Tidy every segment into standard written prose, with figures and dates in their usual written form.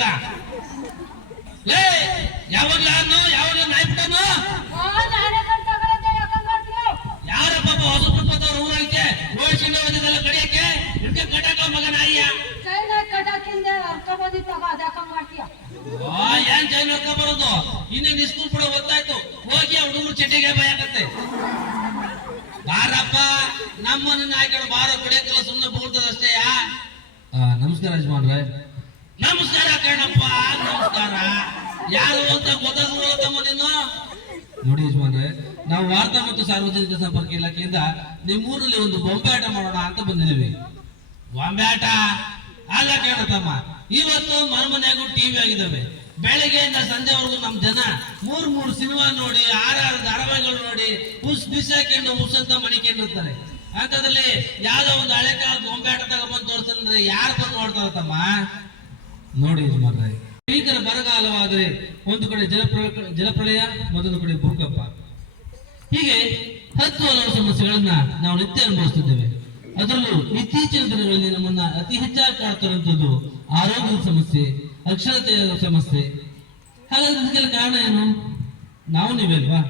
ಮಗ ಲೇ ಯಾವಾಗ್ಲ ಯಾವಾಗ್ಲ ನಾಯ್ಬಿಟ್ಟನು ಯಾರ ಪಾಪ ಹೊಸ ಕುಟುಂಬದವ್ರ ಊರಕ್ಕೆ ಓಡಿಸಿಂದ ಬಂದಿದ್ದಲ್ಲ ಕಡಿಯಕ್ಕೆ ಇದಕ್ಕೆ ಕಟಾಕ ಮಗ ನಾಯಿಯ ಏನ್ ಚೈನ್ ಹೊಡ್ಕ ಬರೋದು ಇನ್ನೇನ್ ಸ್ಕೂಲ್ ಕೂಡ ಗೊತ್ತಾಯ್ತು ಹೋಗಿ ಆ ಹುಡುಗರು ಚಡ್ಡಿಗೆ ಭಯಕತ್ತೆ ಬಾರಪ್ಪ ನಮ್ಮನ್ನ ಆಯ್ಕೊಂಡು ಬಾರೋ ಕುಡಿಯಕ್ಕೆಲ್ಲ ಸುಮ್ಮನೆ ಬೂಳ್ತದಷ್ಟೇ. ನಮಸ್ಕಾರ ಯಜಮಾನ್ರೆ. ನಮಸ್ಕಾರ ಕಣಪ್ಪ ನಮಸ್ಕಾರ. ಯಾರು ಅಂತ ಗೊತ್ತಾಗಲ್ಲ ತಮ್ಮ ನೀನು. ನೋಡಿ ಯಜಮಾನ್ರೆ, ನಾವು ವಾರ್ತಾ ಮತ್ತು ಸಾರ್ವಜನಿಕ ಸಂಪರ್ಕ ಇಲಾಖೆಯಿಂದ ನಿಮ್ಮೂರಲ್ಲಿ ಒಂದು ಬೊಂಬೆ ಆಟ ಮಾಡೋಣ ಅಂತ ಬಂದಿದ್ದೀವಿ. ಬೊಂಬೆ ಆಟ ಅಲ್ಲ ಕೇಳತ್ತಮ್ಮ, ಇವತ್ತು ಮನೆಗೂ ಟಿವಿ ಆಗಿದ್ದಾವೆ. ಬೆಳಗ್ಗೆಯಿಂದ ಸಂಜೆವರೆಗೂ ನಮ್ ಜನ ಮೂರು ಸಿನಿಮಾ ನೋಡಿ 6 ಧಾರಾವಾಹಿಗಳು ನೋಡಿ ಬಿಸಾಕೊಂಡು ಮುಸಂತ ಮಣಿಕೊಂಡಿರ್ತಾರೆ. ಅಂತದ್ರಲ್ಲಿ ಯಾವ್ದೋ ಒಂದು ಹಳೆ ಕಾಲ ಬೊಂಬೆ ಆಟ ತಗೊಂಡ್ಬಂದು ತೋರ್ಸಂದ್ರೆ ಯಾರು ಬಂದು ನೋಡ್ತಾರತ್ತಮ್ಮ. ನೋಡಿ ಯಜಮಾನ್ರೆ, ಭೀಕರ ಬರಗಾಲವಾದ್ರೆ ಒಂದು ಕಡೆ ಜಲಪ್ರಳಯ, ಮತ್ತೊಂದು ಕಡೆ ಭೂಕಂಪ, ಹೀಗೆ 10 ಹಲವು ಸಮಸ್ಯೆಗಳನ್ನ ನಾವು ನಿತ್ಯ ಅನುಭವಿಸುತ್ತಿದ್ದೇವೆ. ಅದರಲ್ಲೂ ಇತ್ತೀಚಿನ ದಿನಗಳಲ್ಲಿ ನಮ್ಮನ್ನ ಅತಿ ಹೆಚ್ಚಾಗಿ ಕಾಡ್ತಿರುವಂತದ್ದು ಆರೋಗ್ಯದ ಸಮಸ್ಯೆ, ಅಕ್ಷರತೆಯ ಸಮಸ್ಯೆ. ಹಾಗಾದ್ರೆ ಇದಕ್ಕೆಲ್ಲ ಕಾರಣ ಏನು? ನೀವಲ್ವಾ?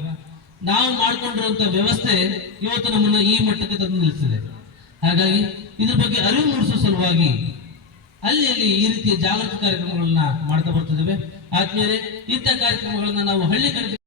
ನಾವು ಮಾಡ್ಕೊಂಡಿರುವಂತ ವ್ಯವಸ್ಥೆ ಇವತ್ತು ನಮ್ಮನ್ನ ಈ ಮಟ್ಟಕ್ಕೆ ತಂದು ನಿಲ್ಲಿಸಿದೆ. ಹಾಗಾಗಿ ಇದ್ರ ಬಗ್ಗೆ ಅರಿವು ಮೂಡಿಸುವ ಸಲುವಾಗಿ ಅಲ್ಲಿ ಈ ರೀತಿಯ ಜಾಗೃತಿ ಕಾರ್ಯಕ್ರಮಗಳನ್ನ ಮಾಡ್ತಾ ಬರ್ತಿದ್ದೇವೆ. ಆದ್ಮೇಲೆ ಇಂಥ ಕಾರ್ಯಕ್ರಮಗಳನ್ನ ನಾವು ಹಳ್ಳಿ